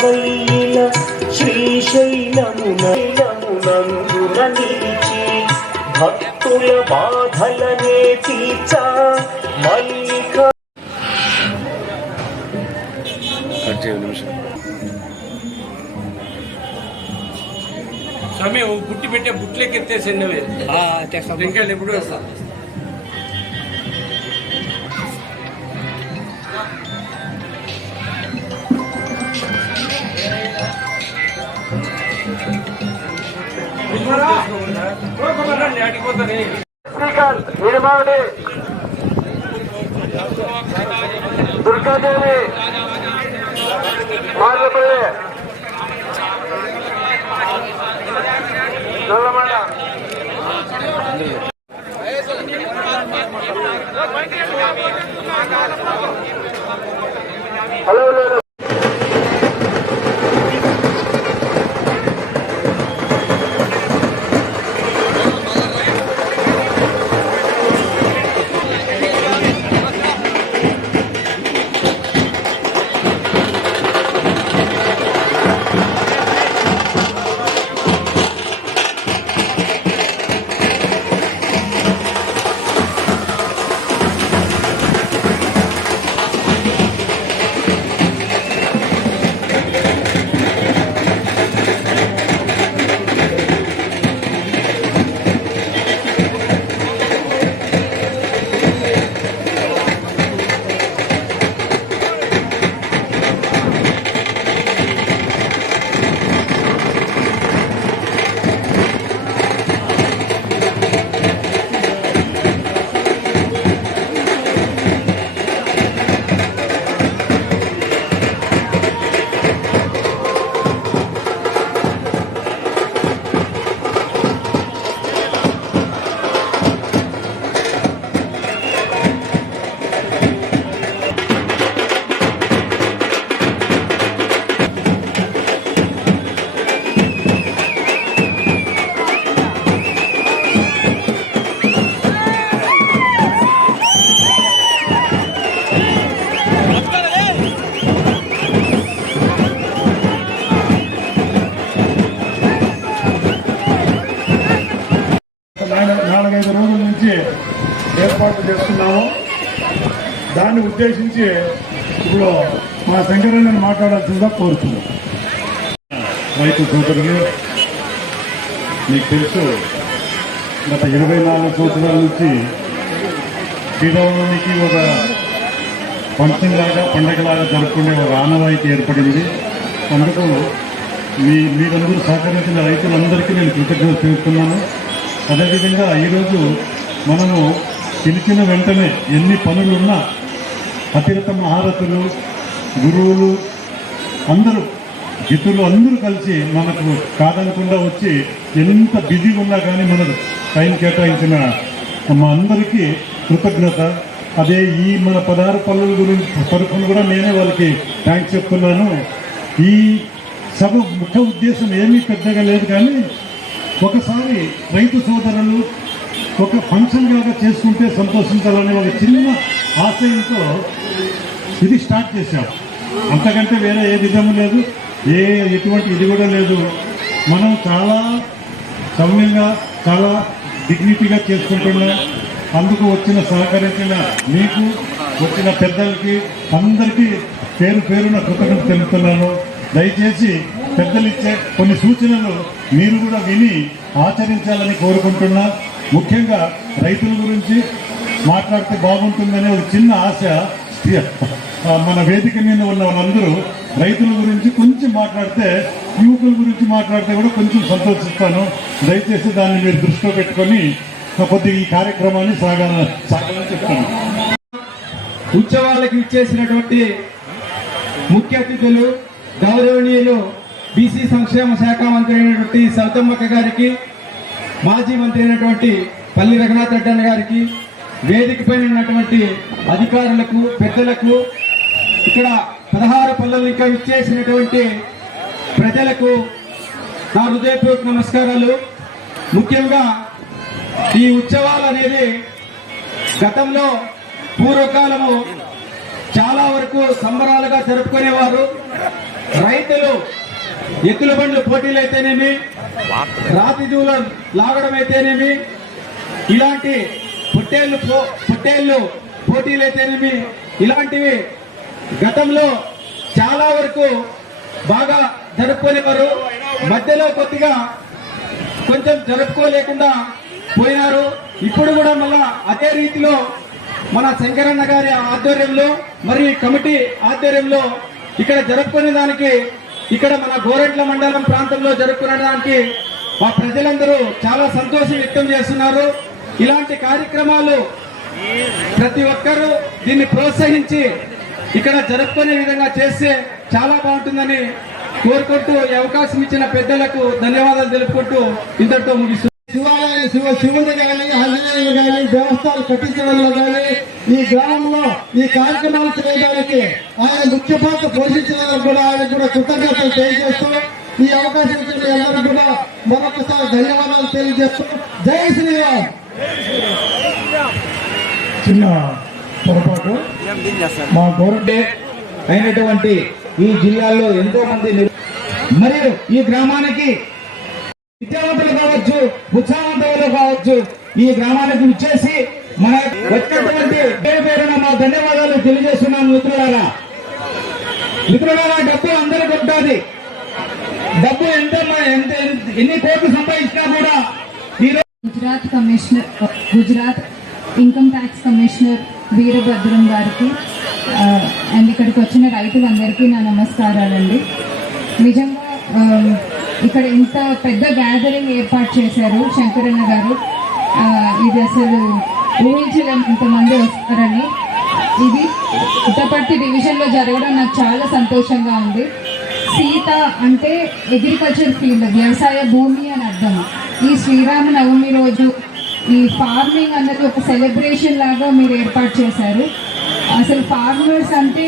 కొలువవైల శ్రీశైలమునందున నిలిచి భక్తుల బాధలనే తీర్చా మల్లిక. స్వామి బుట్టి పెట్టే బుట్లకి ఎత్తేసి ఇంకా ఎప్పుడు వస్తా శ్రీకాంత్ నిర్మాణి దుర్గాదేవి మార్గపల్లి నల్లమండ హలో ఏర్పాటు చేస్తున్నాము. దాన్ని ఉద్దేశించి ఇప్పుడు మా శంకరన్నని మాట్లాడాల్సిందిగా కోరుతున్నాం. రైతు సోదరులు, మీకు తెలుసు గత 24 సంవత్సరాల నుంచి శ్రీరామనవమికి ఒక ఫంక్షన్ లాగా పండగలాగా జరుపుకునే ఒక ఆనవాయితీ ఏర్పడింది. అందుకు మీరందరూ సహకరించిన రైతులందరికీ నేను కృతజ్ఞత తెలుపుతున్నాను. అదేవిధంగా ఈరోజు మనము పిలిచిన వెంటనే ఎన్ని పనులున్నా అతిరథ మహారథులు, గురువులు, అందరూ గితులు అందరూ కలిసి మనకు కాదనకుండా వచ్చి ఎంత బిజీగా ఉన్నా కానీ మనకు టైం కేటాయించిన మా అందరికీ కృతజ్ఞత. అదే ఈ మన 16 పనుల గురించి తరఫున కూడా నేనే వాళ్ళకి థ్యాంక్స్ చెప్తున్నాను. ఈ సభ ముఖ్య ఉద్దేశం ఏమీ పెద్దగా లేదు, కానీ ఒకసారి రైతు సోదరులు ఒక ఫంక్షన్ లాగా చేసుకుంటే సంతోషించాలనే ఒక చిన్న ఆశయంతో ఇది స్టార్ట్ చేశాం. అంతకంటే వేరే ఏ విధము లేదు, ఎటువంటి ఇది కూడా లేదు. మనం చాలా సౌమ్యంగా చాలా డిగ్నిటీగా చేసుకుంటున్నాం. అందుకు వచ్చిన సహకరించిన మీకు, వచ్చిన పెద్దలకి అందరికీ పేరు పేరున కృతజ్ఞత తెలుపుతున్నాను. దయచేసి పెద్దలు ఇచ్చే కొన్ని సూచనలు మీరు కూడా విని ఆచరించాలని కోరుకుంటున్నా. ముఖ్యంగా రైతుల గురించి మాట్లాడితే బాగుంటుందనే ఒక చిన్న ఆశ. మన వేదిక మీద ఉన్న వాళ్ళందరూ రైతుల గురించి కొంచెం మాట్లాడితే, యువకుల గురించి మాట్లాడితే కూడా కొంచెం సంతోషిస్తాను. దయచేసి దాన్ని మీరు దృష్టిలో పెట్టుకొని కొద్దిగా ఈ కార్యక్రమాన్ని సాగాలని చెప్తాను. ఉత్సవాలకు ఇచ్చేసినటువంటి ముఖ్య అతిథులు, గౌరవనీయులు బీసీ సంక్షేమ శాఖ మంత్రి అయినటువంటి సౌతమ్మక్క గారికి, మాజీ మంత్రి అయినటువంటి పల్లి రఘునాథ్ రెడ్డి అన్న గారికి, వేదిక పైన ఉన్నటువంటి అధికారులకు, పెద్దలకు, ఇక్కడ 16 పల్లెలు ఇంకా ఇచ్చేసినటువంటి ప్రజలకు నా హృదయపూర్వక నమస్కారాలు. ముఖ్యంగా ఈ ఉత్సవాలు అనేది గతంలో పూర్వకాలము చాలా వరకు సంబరాలుగా జరుపుకునేవారు. రైతులు ఎద్దుల బండ్లు పోటీలు అయితేనేమి, రాతి దూలం లాగడం అయితేనేమి, ఇలాంటి పొట్టేళ్ళు పోటీలు అయితేనేమి, ఇలాంటివి గతంలో చాలా వరకు బాగా జరుపుకునేవారు. మధ్యలో కొద్దిగా కొంచెం జరుపుకోలేకుండా పోయినారు. ఇప్పుడు కూడా మళ్ళా అదే రీతిలో మన శంకరన్న గారి ఆధ్వర్యంలో మరియు కమిటీ ఆధ్వర్యంలో ఇక్కడ జరుపుకునే దానికి, ఇక్కడ మన గోరెంట్ల మండలం ప్రాంతంలో జరుపుకునే దానికి మా ప్రజలందరూ చాలా సంతోషం వ్యక్తం చేస్తున్నారు. ఇలాంటి కార్యక్రమాలు ప్రతి ఒక్కరూ దీన్ని ప్రోత్సహించి ఇక్కడ జరుపుకునే విధంగా చేస్తే చాలా బాగుంటుందని కోరుకుంటూ ఈ అవకాశం ఇచ్చిన పెద్దలకు ధన్యవాదాలు తెలుపుకుంటూ ఇంతటితో ముగిస్తున్నాను. శివుడు కానీ ఆంజనేయులు కానీ దేవస్థానాలు కట్టించడంలో కానీ ఈ గ్రామంలో ఈ కార్యక్రమాలు చేయడానికి ఆయన ముఖ్య పాత్ర పోషించడానికి కూడా ఆయన కూడా కృతజ్ఞతలు తెలియజేస్తూ ఈ అవకాశం ఇచ్చిన మీ అందరూ కూడా మరొకసారి ధన్యవాదాలు తెలియజేస్తూ జై శ్రీరామ్. చిన్న పొరపాటు, మా గోరంటే అయినటువంటి ఈ జిల్లాలో ఎంతో మంది మరియు ఈ గ్రామానికి విద్యావంతులు కావచ్చు, ఉత్సాహవంతులు కావచ్చు, ఈ గ్రామానికి విచ్చేసి మన వచ్చినటువంటి పేరున మా ధన్యవాదాలు తెలియజేస్తున్నాను. మిత్రులారా, డబ్బు అందరికీ ఉంటుంది. డబ్బు ఎన్ని కోట్లు సంపాదించినా కూడా Gujarat income tax commissioner Veerabhadram గారికి అండ్ ఇక్కడికి వచ్చిన రైతులందరికీ నా నమస్కారాలండి. నిజంగా ఇక్కడ ఇంత పెద్ద గ్యాదరింగ్ ఏర్పాటు చేశారు శంకరన్న గారు. ఇది అసలు ఊహించలేము ఇంతమంది వస్తారని. ఇది పుట్టపర్తి డివిజన్లో జరగడం నాకు చాలా సంతోషంగా ఉంది. సీత అంటే అగ్రికల్చర్ ఫీల్డ్, వ్యవసాయ భూమి అని అర్థం. ఈ శ్రీరామనవమి రోజు ఈ ఫార్మింగ్ అన్నది ఒక సెలబ్రేషన్ లాగా మీరు ఏర్పాటు చేశారు. అసలు ఫార్మర్స్ అంటే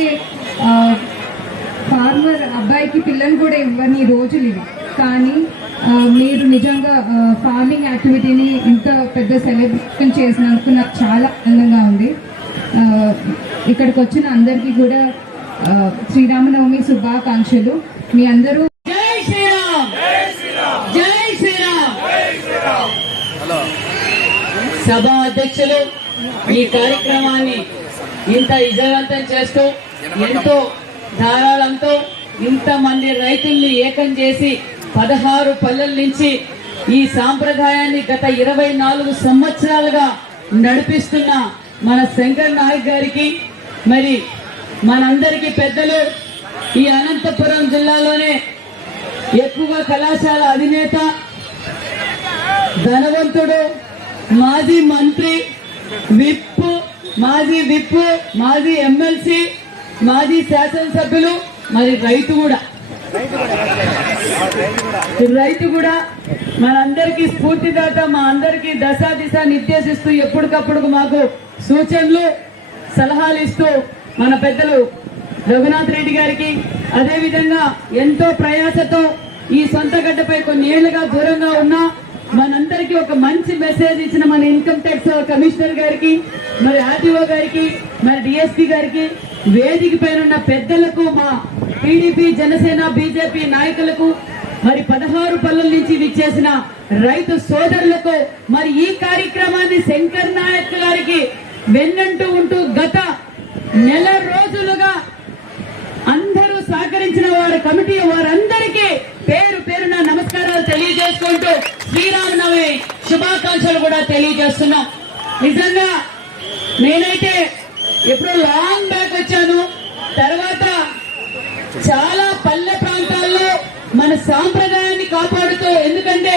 ఫార్మర్ అబ్బాయికి పిల్లలు కూడా ఇవ్వని రోజులు ఇవి. కానీ మీరు నిజంగా ఫార్మింగ్ యాక్టివిటీని ఇంత పెద్ద సెలబ్రేషన్ చేసినందుకు నాకు చాలా ఆనందంగా ఉంది. ఇక్కడికి వచ్చిన అందరికీ కూడా శ్రీరామనవమి శుభాకాంక్షలు. మీ అందరూ జై శ్రీరామ్, జై శ్రీరామ్. సభా అధ్యక్షులు ఈ కార్యక్రమాన్ని ఇంత విజయవంతం చేస్తూ ఎంతో ధారాళంతో ఇంతమంది రైతుల్ని ఏకం చేసి 16 పల్లెల నుంచి ఈ సాంప్రదాయాన్ని గత 24 సంవత్సరాలుగా నడిపిస్తున్న మన శంకర్ నాయక్ గారికి, మరి మనందరికీ పెద్దలు, ఈ అనంతపురం జిల్లాలోనే ఎక్కువ కళాశాల అధినేత, ధనవంతుడు, మాజీ మంత్రి, మాజీ విప్, మాజీ ఎమ్మెల్సీ, మాజీ శాసనసభ్యులు, మరి రైతు కూడా మనందరికీ స్ఫూర్తిదాత, మా అందరికీ దశా దిశ నిర్దేశిస్తూ ఎప్పటికప్పుడు మాకు సూచనలు సలహాలు ఇస్తూ మన పెద్దలు రఘునాథ్ రెడ్డి గారికి, అదేవిధంగా ఎంతో ప్రయాసతో ఈ సొంత గడ్డపై కొన్ని ఏళ్లుగా దూరంగా ఉన్నా మనందరికీ ఒక మంచి మెసేజ్ ఇచ్చిన మన ఇన్కమ్ ట్యాక్స్ కమిషనర్ గారికి, మరి ఆర్టీఓ గారికి, మరి డిఎస్పీ గారికి, వేదిక పైన పెద్దలకు, మా టీడీపీ, జనసేన, బీజేపీ నాయకులకు, మరి 16 పల్లెల నుంచి విచ్చేసిన రైతు సోదరులకు, మరి ఈ కార్యక్రమాన్ని శంకర్ నాయక్ గారికి వెన్నంటూ ఉంటూ గత నెల రోజులుగా అందరూ సహకరించిన వారి కమిటీ వారందరికీ పేరు పేరున నమస్కారాలు తెలియజేసుకుంటూ శ్రీరామనవమి శుభాకాంక్షలు కూడా తెలియజేస్తున్నాం. నిజంగా నేనైతే ఎప్పుడో లాంగ్ బ్యాక్ వచ్చాను. తర్వాత చాలా పల్లె ప్రాంతాల్లో మన సాంప్రదాయాన్ని కాపాడుతూ, ఎందుకంటే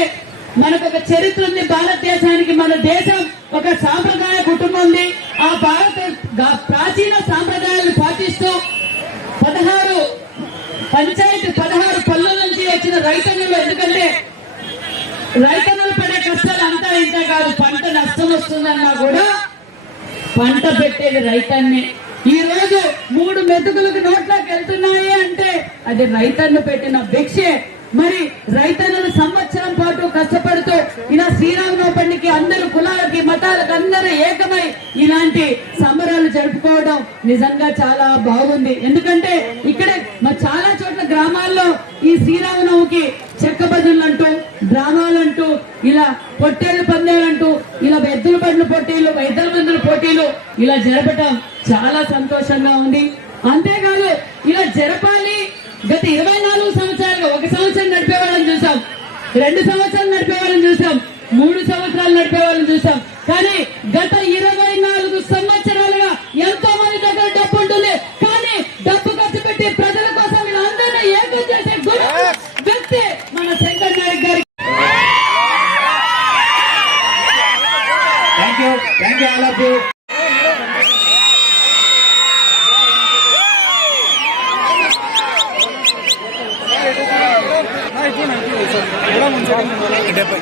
మనకు ఒక చరిత్ర ఉంది భారతదేశానికి. మన దేశం ఒక సాంప్రదాయ కుటుంబం ఉంది. ఆ భారత ప్రాచీన సాంప్రదాయాలను పాటిస్తూ 16 పల్లెల నుంచి వచ్చిన రైతన్నులు, ఎందుకంటే రైతన్నులు పడే కష్టాలు అంతా ఇంత కాదు. పంట నష్టం వస్తుందన్నా కూడా పంట పెట్టేది రైతన్నే. ఈ రోజు 3 మెతుకులకు నోట్లోకి వెళ్తున్నాయి అంటే అది రైతన్ను పెట్టిన భిక్షే. మరి రైతన్నలు సంవత్సరం పాటు కష్టపడుతూ ఇలా శ్రీరామనవమి పండుగకి అందరూ కులాలకి మతాలకు అందరూ ఏకమై ఇలాంటి సంబరాలు జరుపుకోవడం నిజంగా చాలా బాగుంది. ఎందుకంటే ఇక్కడే చాలా చోట్ల గ్రామాల్లో ఈ శ్రీరామనవమికి చెక్క భజనలంటూ డ్రామాలంటూ ఇలా పొట్టేళ్ల పందేలంటూ ఇలా ఎద్దుల బండ్ల పోటీలు ఎద్దుల మందుల పోటీలు ఇలా జరపటం చాలా సంతోషంగా ఉంది. అంతేకాదు ఇలా జరపాలి. గత 24 సంవత్సరాలుగా 1 సంవత్సరం నడిపే వాళ్ళని చూసాం, 2 సంవత్సరాలు నడిపే వాళ్ళని చూసాం, 3 సంవత్సరాలు నడిపే వాళ్ళని చూసాం. కానీ గత 24 సంవత్సరాలుగా ఎంతో మంది దగ్గర డబ్బు ఉంటుంది, కానీ డబ్బు ఖర్చు పెట్టి ప్రజల కోసం వీళ్ళందరినీ ఏకం చేసే వ్యక్తి మన శంకర్ నాయక్ గారి. Thank you all of you. డెబ్బై